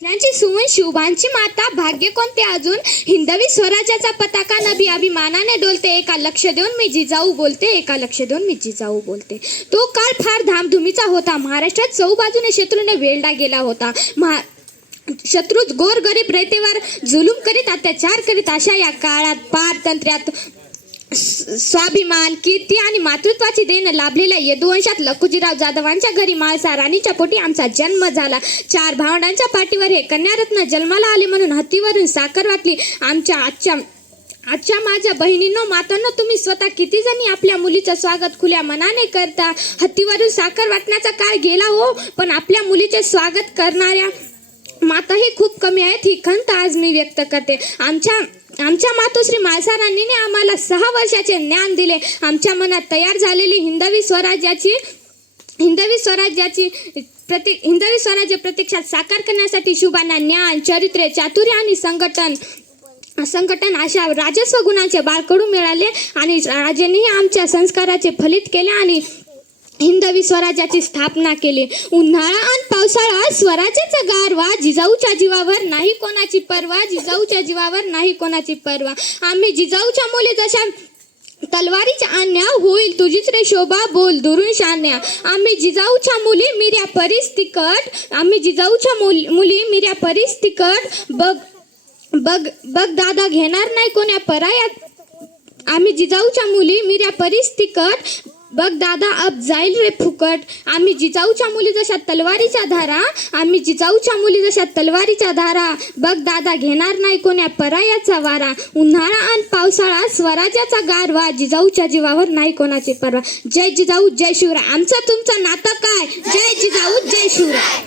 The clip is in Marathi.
त्यांची सुवन शुभांची माता भाग्य कोणते अजून हिंदवी स्वराज्याचा पताका नभी अभिमानाने डोलते. एका लक्ष देऊन मी जिजाऊ बोलते, एका लक्ष देऊन मी जिजाऊ बोलते. तो काळ फार धामधुमीचा होता. महाराष्ट्रात चौबाजूने शत्रूने वेढला गेला होता. शत्रू गोर गरीब रयतेवर जुलूम करीत अत्याचार करीत अशा या काळात पारतंत्र्यात स्वाभिमान कीर्ती आणि मातृत्वाची देण लाभलेल्या यदुवंशात लखुजीराव जाधवांच्या घरी माळसा राणीच्या पोटी आमचा जन्म झाला. 4 भावंडांच्या पाठीवर हे कन्यारत्न जन्माला आले म्हणून हत्तीवरून साखर वाटली. आजच्या माझ्या बहिणींनो मातांनो, तुम्ही स्वतः किती जणी आपल्या मुलीचं स्वागत खुल्या मनाने करता. हत्तीवरून साखर वाटण्याचा काळ गेला हो, पण आपल्या मुलीचे स्वागत करणाऱ्या माताही खूप कमी आहेत. ही खंत आज मी व्यक्त करते. आमच्या मातोश्री माळसा राणीने आम्हाला 6 वर्षाचे ज्ञान दिले. आमच्या मनात तयार झालेली हिंदवी स्वराज्य प्रत्यक्षात साकार करण्यासाठी शुभांना ज्ञान, चरित्रे, चातुर्य आणि संघटन अशा राजस्व गुणांचे बाळकडू मिळाले आणि राजांनी आमच्या संस्काराचे फलित केले आणि हिंदवी स्वराज्याची स्थापना केली. उन्हाळा आणि पावसाळा स्वराज्याचा गारवा, जिजाऊच्या जीवावर नाही कोणाची पर्वा, जिजाऊच्या जीवावर नाही कोणाची पर्वा. आम्ही जिजाऊच्या मुली जशा तलवारीच्या आणण्या, होईल तुझीच रे शोभा बोल दुरून शान्या. आम्ही जिजाऊच्या मुली मिऱ्या परीस तिकट, आम्ही जिजाऊच्या मुली मिऱ्या परीस तिकट, बग दादा घेणार नाही कोण्या परायात. आम्ही जिजाऊच्या मुली मिऱ्या परीस तिकट, बघ दादा अब जाईल रे फुकट. आम्ही जिजाऊच्या मुली जशा तलवारीच्या धारा, आम्ही जिजाऊच्या मुली जशा तलवारीच्या धारा, बघ दादा घेणार नाही कोण्या परायाचा वारा. उन्हाळा आणि पावसाळा स्वराज्याचा गारवा, जिजाऊच्या जीवावर नाही कोणाची परवा. जय जिजाऊ जय शिवराय. आमचं तुमचं नातं काय? जय जिजाऊ जय शिवराय.